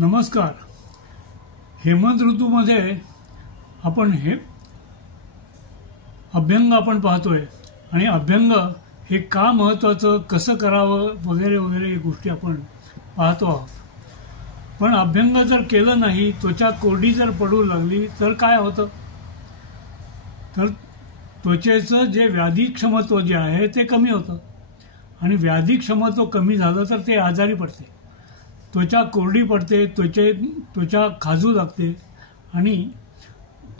नमस्कार. हेमंत ऋतूमध्ये आपण अभ्यंग आपण पाहतोय आणि अभ्यंग हे का महत्त्वाचं, कसं करावं वगैरे वगैरे गोष्टी आपण पाहतो आहोत. पण अभ्यंग जर केलं नाही, त्वचा कोरडी जर पडू लागली तर काय होतं? तर त्वचेचं जे व्याधीक्षमत्व जे आहे ते कमी होतं आणि व्याधीक्षमत्व कमी झालं तर ते आजारी पडते. त्वचा कोरडी पडते, त्वचा खाजू लागते आणि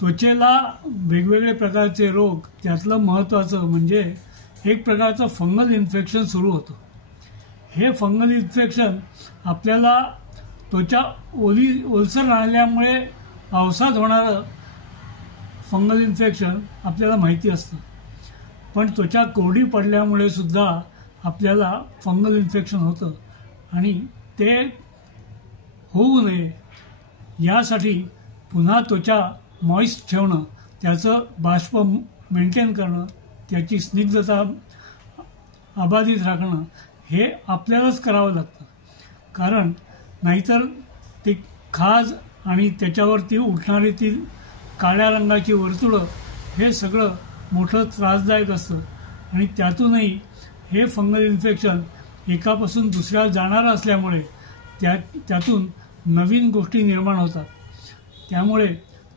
त्वचेला वेगवेगळे प्रकारचे रोग, त्यातलं महत्त्वाचं म्हणजे एक प्रकारचं फंगल इन्फेक्शन सुरू होतं. हे फंगल इन्फेक्शन आपल्याला त्वचा ओलसर राहिल्यामुळे पावसात होणारं फंगल इन्फेक्शन आपल्याला माहिती असतं, पण त्वचा कोरडी पडल्यामुळे सुद्धा आपल्याला फंगल इन्फेक्शन होतं आणि ते होऊ नये यासाठी पुन्हा त्वचा मॉइस्ट ठेवणं, त्याचं बाष्प मेंटेन करणं, त्याची स्निग्धता अबाधित राखणं हे आपल्यालाच करावं लागतं. कारण नाहीतर ते खाज आणि त्याच्यावरती उठणारी ती काळ्या रंगाची वर्तुळं हे सगळं मोठं त्रासदायक असतं आणि त्यातूनही हे फंगल इन्फेक्शन एकापासून दुसऱ्याला जाणारं असल्यामुळे त्यातून नवीन गोष्टी निर्माण होतात. त्यामुळे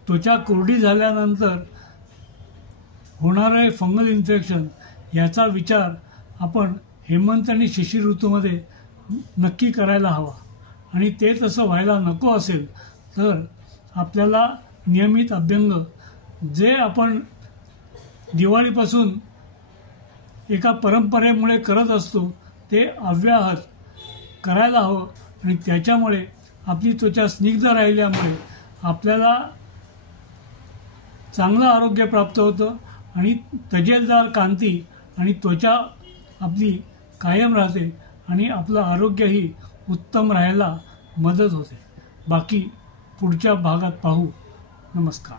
त्वचा कोरडी झाल्यानंतर होणारे फंगल इन्फेक्शन याचा विचार आपण हेमंत आणि शिशिर ऋतूमध्ये नक्की करायला हवा. आणि ते तसं व्हायला नको असेल तर आपल्याला नियमित अभ्यंग जे आपण दिवाळीपासून एका परंपरेमुळे करत असतो ते अव्याहत करायला हवं आणि त्याच्यामुळे आपली त्वचा स्निग्ध राहिल्यामुळे आपल्याला चांगलं आरोग्य प्राप्त होतं आणि तजेलदार कांती आणि त्वचा आपली कायम राहते आणि आपलं आरोग्यही उत्तम राहायला मदत होते. बाकी पुढच्या भागात पाहू. नमस्कार.